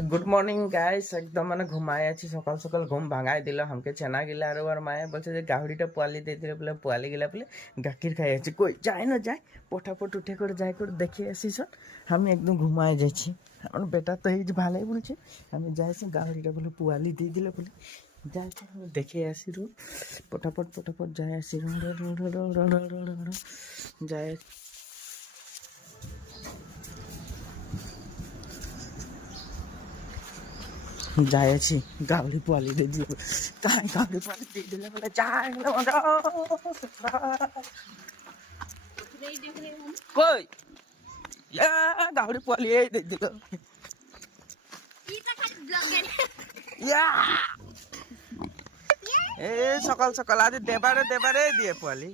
good morning guys एकदम মানে ঘুমাই আছি সকাল সকাল ঘুম ভাঙাই দিল हमके চেনা গিলা আর মায়ে বলছে যে গাহরিটা পোয়ালি দিয়ে দিলে বলে পোয়ালি গিলা বলে গাখির খাই আছে কই যায় না যায় পটাপট উঠে করে যাই করে দেখে আসি সব আমি একদম ঘুমায় যাচ্ছি আমার বেটা তো এই যে ভালোই বলছে আমি যাইছি গাহরিটা বলে পোয়ালি দিয়ে দিলে বলে যাই আমি দেখে আসি রো পটাপট পটাপট যাই আসি যাই যাইছি গাহরি পোয়ালি দিয়ে দিলে তাই গাহরি পোয়ালি দিয়ে দিলে বলে যাই কই গাহরি পোয়ালি এই দিয়ে দিল এ সকাল সকাল আজ দেবারে দেবারে দিয়ে পোয়ালি